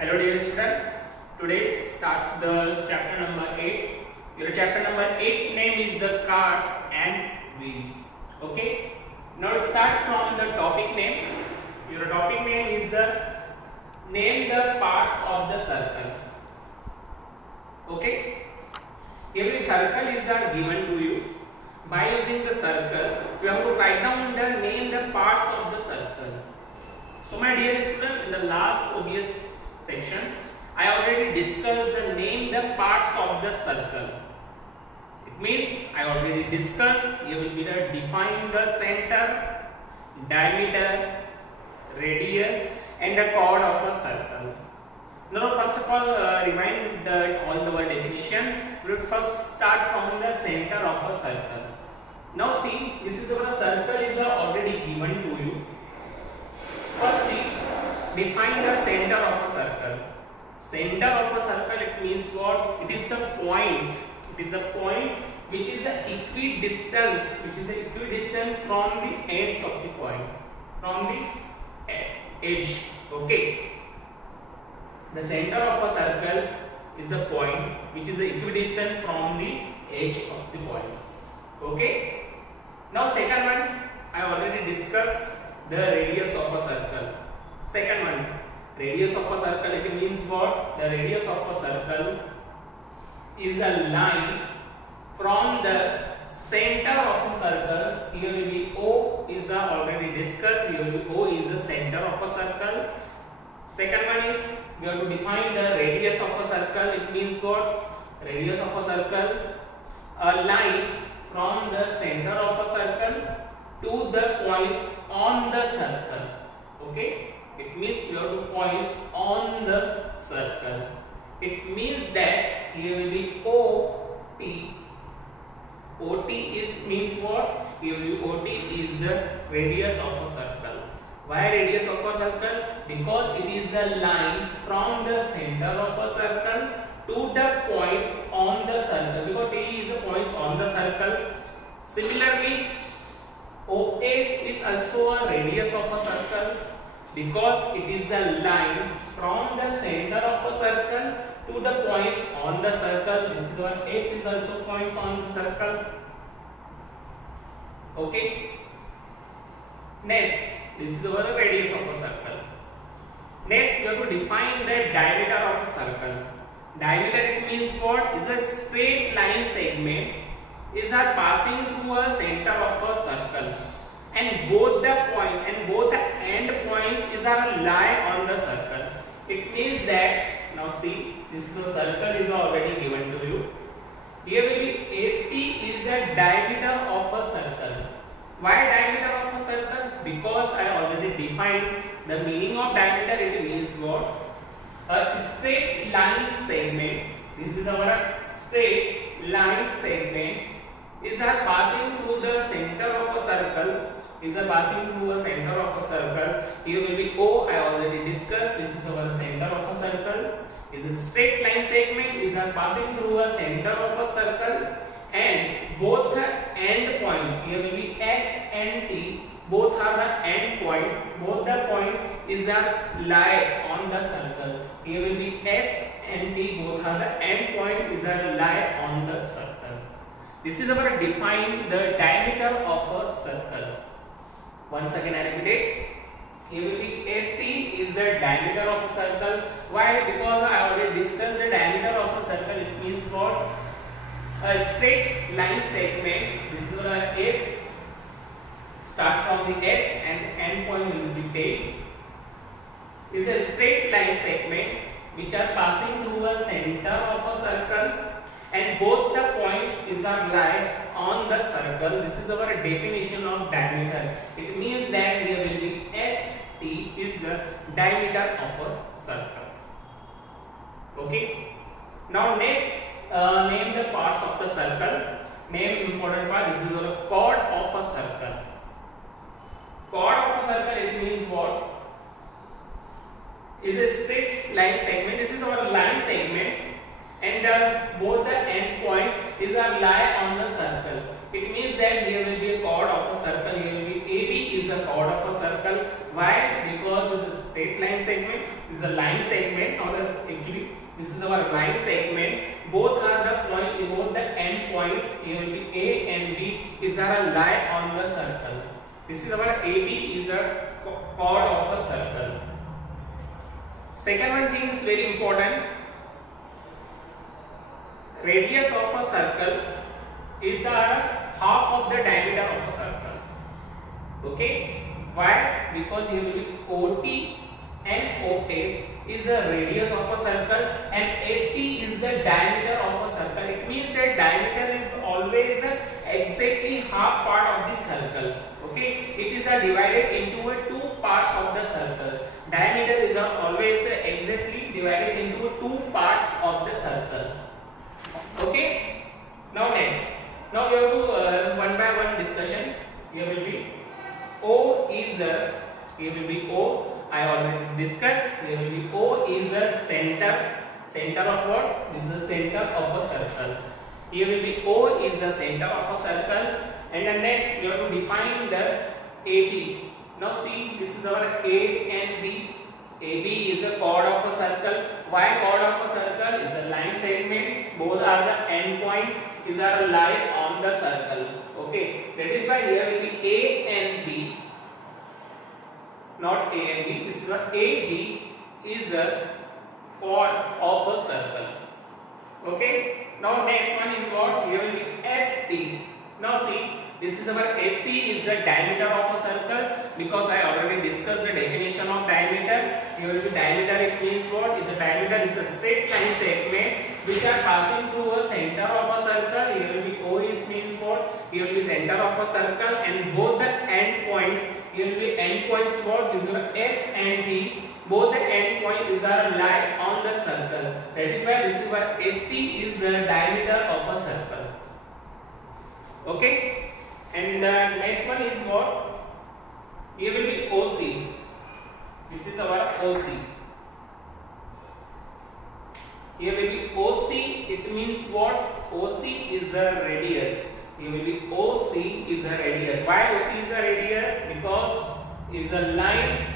Hello dear student, today start the chapter number 8. Your chapter number 8 name is the cards and wheels. Okay, now start from the topic name. Your topic name is the name the parts of the circle. Okay, every circle is given to you. By using the circle, you have to write down the name the parts of the circle. So my dear student, in the last obvious section, I already discussed the name the parts of the circle. It means I already discussed. You will be the define the center, diameter, radius, and the chord of a circle. Now, first of all, remind all the word definition. We will first start from the center of a circle. Now, see, this is our circle is already given to you. First, see, define the center of a circle. Center of a circle, it means what? It is a point. It is a point which is an equidistance, from the ends of the point, from the edge. Okay. The center of a circle is a point which is equidistant from the edge of the point. Okay. Now, second one, I already discussed the radius of a circle. Second one, radius of a circle, it means what? The radius of a circle is a line from the center of a circle. Here will be O is already discussed. Here will be O is the center of a circle. Second one is we have to define the radius of a circle. It means what? Radius of a circle, a line from the center of a circle to the points on the circle. Okay, it means you have to points on the circle. It means that here will be OT. OT is means what? Here will be OT is the radius of a circle. Why radius of a circle? Because it is a line from the center of a circle to the points on the circle. Because T is the points on the circle. Similarly, OS is also a radius of a circle because it is a line from the center of a circle to the points on the circle. This is what S is also points on the circle. Okay. Next, this is our radius of a circle. Next, you have to define the diameter of a circle. Diameter, it means what? Is a straight line segment is passing through a center of a circle, and both the points and both the end points is lie on the circle. It means that, now see, this circle is already given to you. Here will be ST is the diameter of a circle. Why diameter of a circle? Because I already defined the meaning of diameter. It means what? A straight line segment. This is our straight line segment is passing through the center of a circle. Here will be O. I already discussed. This is our center of a circle. Is a straight line segment is passing through a center of a circle, and both the end point. Here will be S and T. Both are the end point. Both the point is lie on the circle. Here will be S and T. Both are the end point is lie on the circle. This is our define the diameter of a circle. Once again I repeat it. Here will be ST is the diameter of a circle. Why? Because I already discussed the diameter of a circle. It means what? A straight line segment. This is our S. Start from the S and end point will be T. Is a straight line segment which are passing through a center of a circle, and both the points is lie on the circle. This is our definition of diameter. It means that here will be ST is the diameter of a circle. Okay. Now next, name the parts of the circle. Name important part. This is our chord of a circle. Chord of a circle, it means what? Is a straight line segment. This is our line segment, and both the end point is lie on the circle. It means that here will be a chord of a circle. Here will be AB is a chord of a circle. Why? Because it's a straight line segment. is a line segment. Now actually this is our line segment. Both are the point, both the end points here will be A and B is are lie on the circle. This is our AB is a chord of a circle. Second one thing is very important. Radius of a circle is half of the diameter of a circle. Okay, why? Because here will be OT and OS is the radius of a circle and ST is the diameter of a circle. It means that diameter is always exactly half part of the circle. Okay, it is divided into two parts of the circle. Diameter is always exactly divided into two parts of the circle. Okay, now next, now we have to one by one discussion. Here will be O is here will be O. I already discussed. Here will be O is a center. Center of what? This is the center of a circle. Here will be O is the center of a circle. And the next we have to define the AB. Now see, this is our A and B. AB is a chord of a circle. Why chord of a circle? Is a line segment. Both are the end point. Is our line on the circle. Okay, that is why here will be A and B. Not A and B. This is what AB is a chord of a circle. Okay. Now next one is what? Here will be ST. Now see, this is our ST is the diameter of a circle, because I already discussed the definition of diameter. Here will be diameter. It means what? Is a diameter is a straight line segment which are passing through a center of a circle. Here will be O is means what? Here will be center of a circle and both the end points. Here will be end points what? This is S and T. Both the end point is are lie on the circle. That is why this is what ST is the diameter of a circle. Okay, and next one is what? Here will be OC. This is our OC. Here will be OC. It means what? OC is a radius. Here will be OC is a radius. Why OC is a radius? Because is a line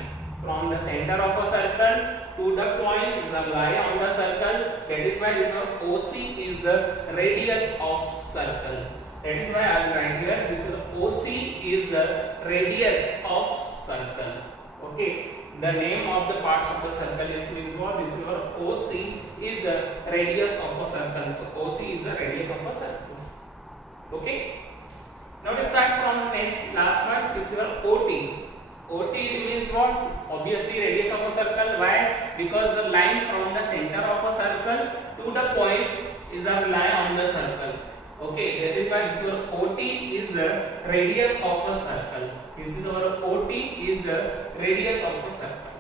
from the center of a circle to the points is a line on the circle. That is why this one OC is a radius of circle. That is why I will write here. This is OC is a radius of circle. Okay. The name of the parts of the circle is what? This is what OC is a radius of a circle. So OC is a radius of a circle. Okay. Now let's start from next last one. This is our OT. OT means what? Obviously radius of a circle. Why? Because the line from the center of a circle to the points is a line on the circle. Okay, that is why this is our OT is a radius of a circle. This is our OT is a radius of a circle.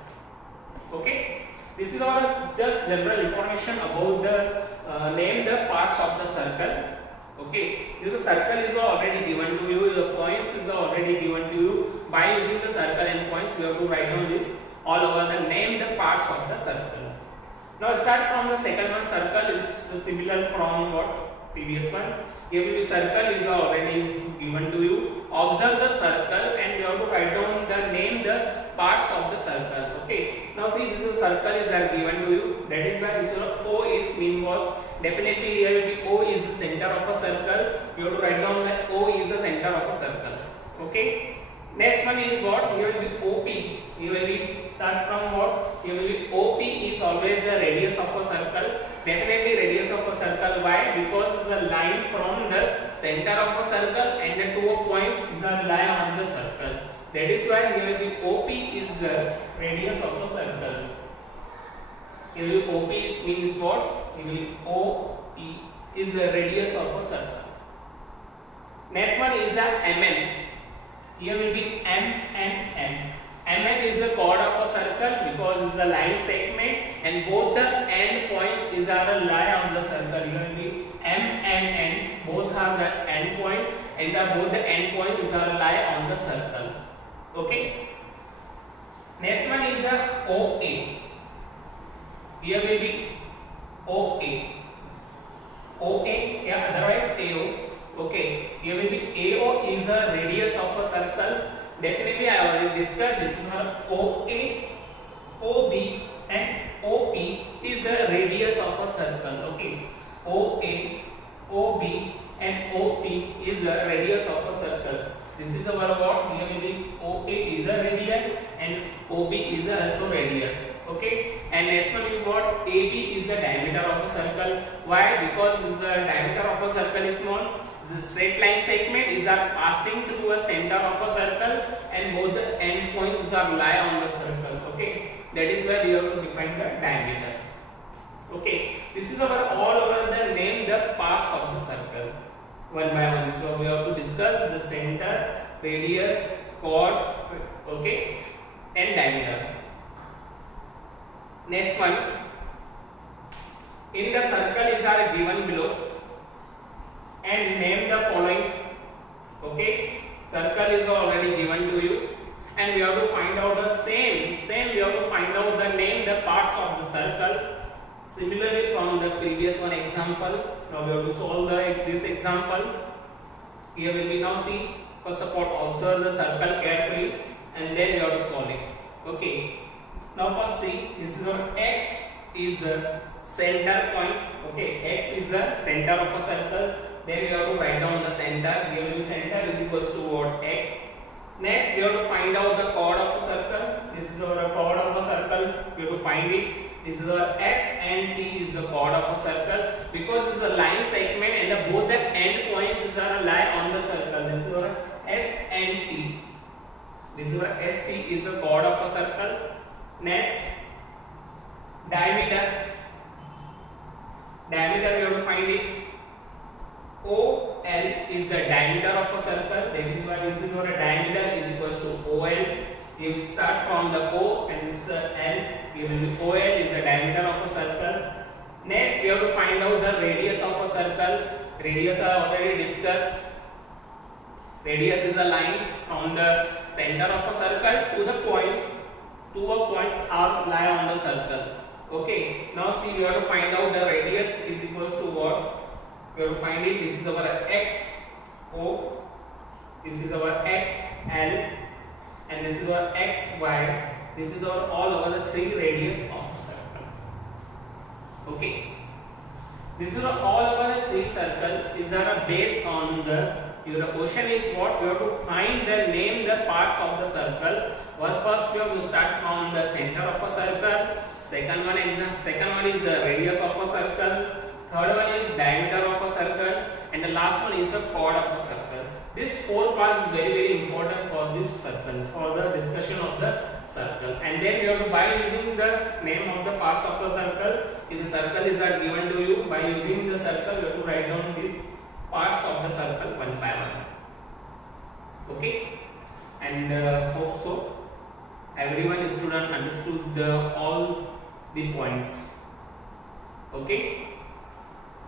Okay, this is our just general information about the name the parts of the circle. Okay, this circle is already given to you. The points is already given to you. By using the circle and points, we have to write down this all over the name the parts of the circle. Now start from the second one. Circle is similar from what? Previous one. Here will be circle is already given to you. Observe the circle and you have to write down the name the parts of the circle. Okay. Now see, this is circle is given to you. That is why this is O is mean was definitely here will be O is the center of a circle. You have to write down that O is the center of a circle. Okay. Next one is what? Here will be OP. Here will be start from what? Here will be OP is always the radius of a circle. Definitely radius of a circle. Why? Because it's a line from the center of a circle and the two points is a line on the circle. That is why here will be OP is the radius of a circle. Here will be OP is means what? Here will be OP is the radius of a circle. Next one is a MN. Here will be M and N. MN is a chord of a circle because it's a line segment and both the end point is a line on the circle. Here will be M and N. Both are the end points and both the end point is a line on the circle. Okay. Next one is a OA. Here will be OA. OA, yeah, otherwise AO. Okay, here will be AO is a radius of a circle. Definitely I already discussed this is our OA, OB and circle. Okay, OA, OB and OP is a radius of a circle. This is our what? Here will be OA is a radius and OB is also radius. Okay, and next one is what? AB is the diameter of a circle. Why? Because this the diameter of a circle is known. The straight line segment is are passing through a center of a circle and both the end points are lie on the circle. Okay, that is where we have to define the diameter. Okay, this is our all over the name the parts of the circle one by one. So we have to discuss the center, radius, chord, okay, and diameter. Next one, in the circle is are given below and name the following. Okay, circle is already given to you and we have to find out the same we have to find out the name the parts of the circle. Similarly from the previous one example, now we have to solve this example. Here we will now see, first of all observe the circle carefully and then we have to solve it. Okay, now first see, this is our x is a center point. Okay, x is the center of a circle. Then we have to write down the center. Here will be center is equals to what? X. Next we have to find out the chord of a circle. This is our chord of a circle. We have to find it. This is our S and T is the chord of a circle because this is a line segment and both the end points are lie on the circle. This is our S and T. This is our ST is the chord of a circle. Next, diameter. Diameter we have to find it. OL is the diameter of a circle. That is why this is our diameter is equals to OL. You will start from the O and this is L. OL is the diameter of a circle. Next, we have to find out the radius of a circle. Radius are already discussed. Radius is a line from the center of a circle to the points. Two points are lie on the circle. Okay. Now see, we have to find out the radius is equals to what? We have to find it. This is our X O. This is our X L. And this is our X Y. This is our all over the three radius of a circle. Okay. This is all over the three circle. These are based on the your question is what we have to find the name the parts of the circle. First we have to start from the center of a circle. Second one is the radius of a circle. Third one is diameter of a circle, and the last one is the chord of a circle. This four parts is very important for this circle, for the discussion of the circle. And then you have to, by using the name of the parts of the circle, if the circle is given to you, by using the circle you have to write down these parts of the circle one by one. Okay, and hope so everyone student understood all the points. Okay,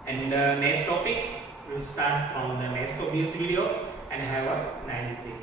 and next topic we will start from the next obvious video, and have a nice day.